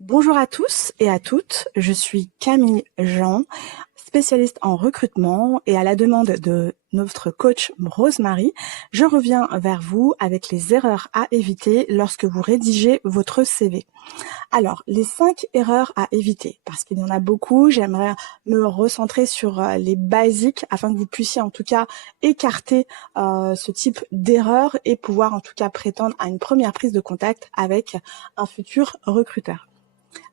Bonjour à tous et à toutes, je suis Camille Jean, spécialiste en recrutement et à la demande de notre coach Rosemary, je reviens vers vous avec les erreurs à éviter lorsque vous rédigez votre CV. Alors, les 5 erreurs à éviter, parce qu'il y en a beaucoup, j'aimerais me recentrer sur les basiques afin que vous puissiez en tout cas écarter ce type d'erreur et pouvoir en tout cas prétendre à une première prise de contact avec un futur recruteur.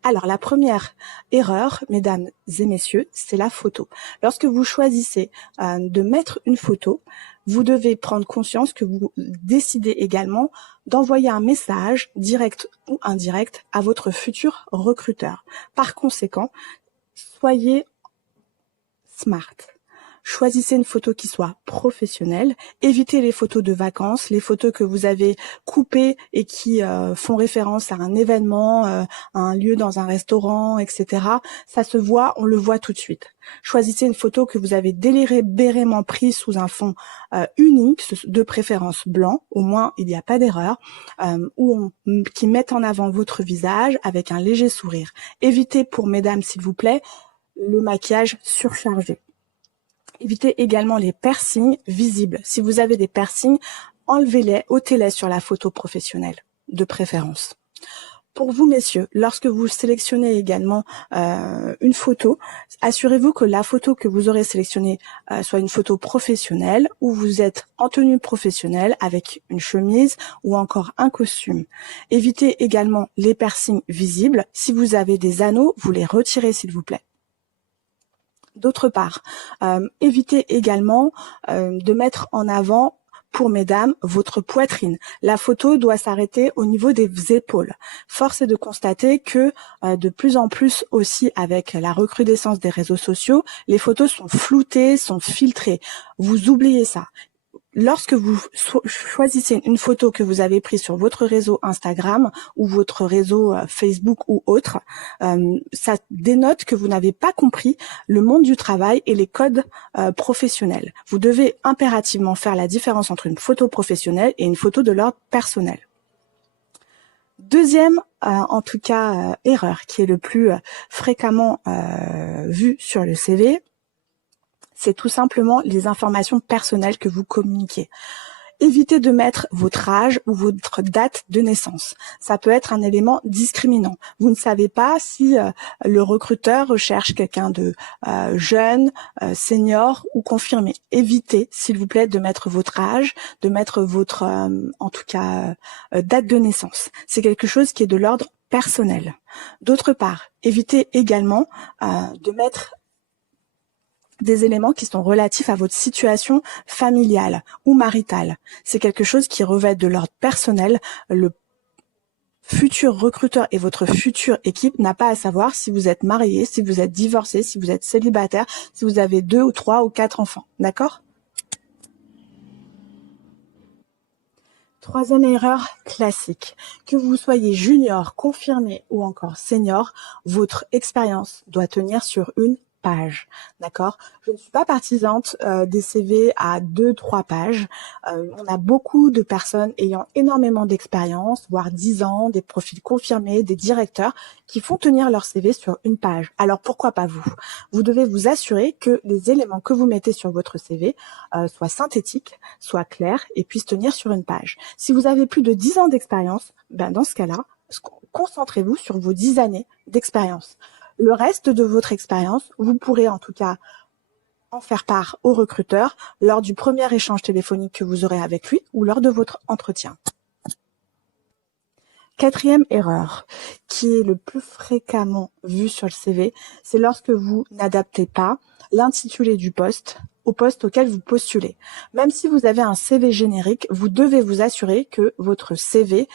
Alors, la première erreur, mesdames et messieurs, c'est la photo. Lorsque vous choisissez de mettre une photo, vous devez prendre conscience que vous décidez également d'envoyer un message direct ou indirect à votre futur recruteur. Par conséquent, soyez smart. Choisissez une photo qui soit professionnelle. Évitez les photos de vacances, les photos que vous avez coupées et qui font référence à un événement, à un lieu dans un restaurant, etc. Ça se voit, on le voit tout de suite. Choisissez une photo que vous avez délibérément prise sous un fond unique, de préférence blanc, au moins il n'y a pas d'erreur, qui mette en avant votre visage avec un léger sourire. Évitez pour mesdames, s'il vous plaît, le maquillage surchargé. Évitez également les piercings visibles. Si vous avez des piercings, enlevez-les, ôtez-les sur la photo professionnelle, de préférence. Pour vous, messieurs, lorsque vous sélectionnez également une photo, assurez-vous que la photo que vous aurez sélectionnée soit une photo professionnelle, où vous êtes en tenue professionnelle avec une chemise ou encore un costume. Évitez également les piercings visibles. Si vous avez des anneaux, vous les retirez, s'il vous plaît. D'autre part, évitez également de mettre en avant, pour mesdames, votre poitrine. La photo doit s'arrêter au niveau des épaules. Force est de constater que de plus en plus aussi avec la recrudescence des réseaux sociaux, les photos sont floutées, sont filtrées. Vous oubliez ça. Lorsque vous choisissez une photo que vous avez prise sur votre réseau Instagram ou votre réseau Facebook ou autre, ça dénote que vous n'avez pas compris le monde du travail et les codes professionnels. Vous devez impérativement faire la différence entre une photo professionnelle et une photo de l'ordre personnel. Deuxième, en tout cas, erreur qui est le plus fréquemment vue sur le CV, c'est tout simplement les informations personnelles que vous communiquez. Évitez de mettre votre âge ou votre date de naissance. Ça peut être un élément discriminant. Vous ne savez pas si le recruteur recherche quelqu'un de jeune, senior ou confirmé. Évitez, s'il vous plaît, de mettre votre âge, de mettre votre, en tout cas, date de naissance. C'est quelque chose qui est de l'ordre personnel. D'autre part, évitez également de mettre des éléments qui sont relatifs à votre situation familiale ou maritale. C'est quelque chose qui revêt de l'ordre personnel. Le futur recruteur et votre future équipe n'a pas à savoir si vous êtes marié, si vous êtes divorcé, si vous êtes célibataire, si vous avez 2 ou 3 ou 4 enfants. D'accord ? Troisième erreur classique, que vous soyez junior, confirmé ou encore senior, votre expérience doit tenir sur une page, d'accord? Je ne suis pas partisante des CV à 2-3 pages. On a beaucoup de personnes ayant énormément d'expérience, voire 10 ans, des profils confirmés, des directeurs qui font tenir leur CV sur une page. Alors pourquoi pas vous? Vous devez vous assurer que les éléments que vous mettez sur votre CV soient synthétiques, soient clairs et puissent tenir sur une page. Si vous avez plus de 10 ans d'expérience, ben dans ce cas-là, concentrez-vous sur vos 10 années d'expérience. Le reste de votre expérience, vous pourrez en tout cas en faire part au recruteur lors du premier échange téléphonique que vous aurez avec lui ou lors de votre entretien. Quatrième erreur, qui est le plus fréquemment vue sur le CV, c'est lorsque vous n'adaptez pas l'intitulé du poste au poste auquel vous postulez. Même si vous avez un CV générique, vous devez vous assurer que votre CV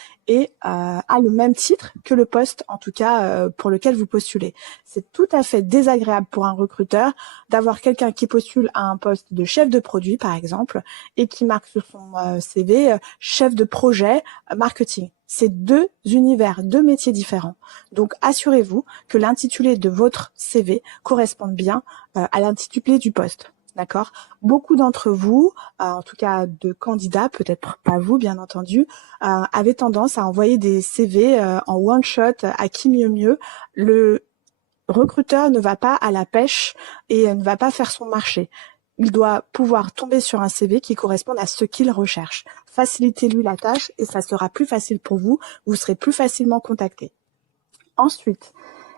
a le même titre que le poste, en tout cas pour lequel vous postulez. C'est tout à fait désagréable pour un recruteur d'avoir quelqu'un qui postule à un poste de chef de produit, par exemple, et qui marque sur son CV chef de projet marketing. C'est 2 univers, 2 métiers différents. Donc, assurez-vous que l'intitulé de votre CV corresponde bien à l'intitulé du poste. D'accord? Beaucoup d'entre vous, en tout cas de candidats, peut-être pas vous bien entendu, avaient tendance à envoyer des CV en one shot à qui mieux mieux. Le recruteur ne va pas à la pêche et ne va pas faire son marché. Il doit pouvoir tomber sur un CV qui corresponde à ce qu'il recherche. Facilitez-lui la tâche et ça sera plus facile pour vous. Vous serez plus facilement contacté. Ensuite,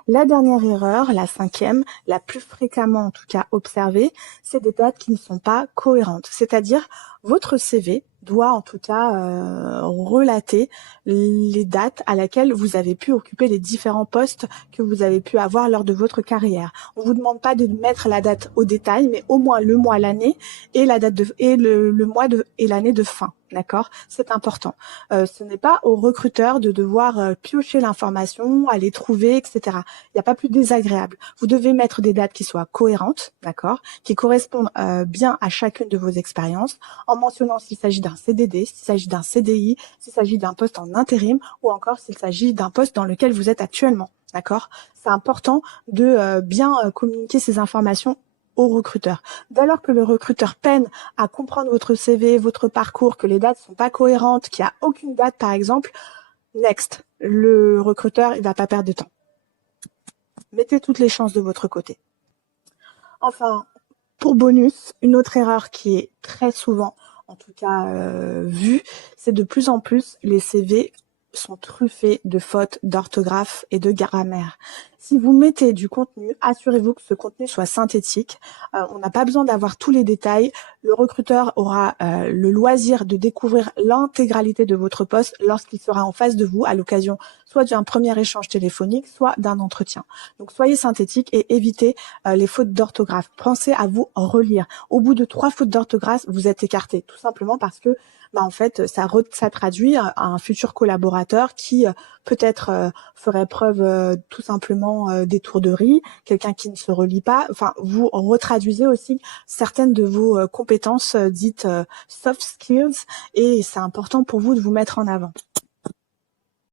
la dernière erreur, la cinquième, la plus fréquemment en tout cas observée, c'est des dates qui ne sont pas cohérentes. C'est-à-dire, votre CV doit en tout cas relater les dates à laquelle vous avez pu occuper les différents postes que vous avez pu avoir lors de votre carrière. On vous demande pas de mettre la date au détail, mais au moins le mois, l'année et la date et le mois et l'année de fin. D'accord? C'est important. Ce n'est pas au recruteur de devoir piocher l'information, aller trouver, etc. Il n'y a pas plus désagréable. Vous devez mettre des dates qui soient cohérentes, d'accord, qui correspondent bien à chacune de vos expériences, en mentionnant s'il s'agit d'un CDD, s'il s'agit d'un CDI, s'il s'agit d'un poste en intérim, ou encore s'il s'agit d'un poste dans lequel vous êtes actuellement, d'accord. C'est important de bien communiquer ces informations au recruteur. Dès lors que le recruteur peine à comprendre votre CV, votre parcours, que les dates sont pas cohérentes, qu'il n'y a aucune date par exemple, next. Le recruteur, il va pas perdre de temps. Mettez toutes les chances de votre côté. Enfin, pour bonus, une autre erreur qui est très souvent, en tout cas vue, c'est de plus en plus les CV sont truffés de fautes d'orthographe et de grammaire. Si vous mettez du contenu, assurez-vous que ce contenu soit synthétique. On n'a pas besoin d'avoir tous les détails. Le recruteur aura le loisir de découvrir l'intégralité de votre poste lorsqu'il sera en face de vous à l'occasion soit d'un premier échange téléphonique, soit d'un entretien. Donc soyez synthétique et évitez les fautes d'orthographe. Pensez à vous relire. Au bout de 3 fautes d'orthographe, vous êtes écarté, tout simplement parce que en fait, ça traduit à un futur collaborateur qui peut-être ferait preuve tout simplement d'étourderie, quelqu'un qui ne se relie pas. Enfin, vous retraduisez aussi certaines de vos compétences dites soft skills et c'est important pour vous de vous mettre en avant.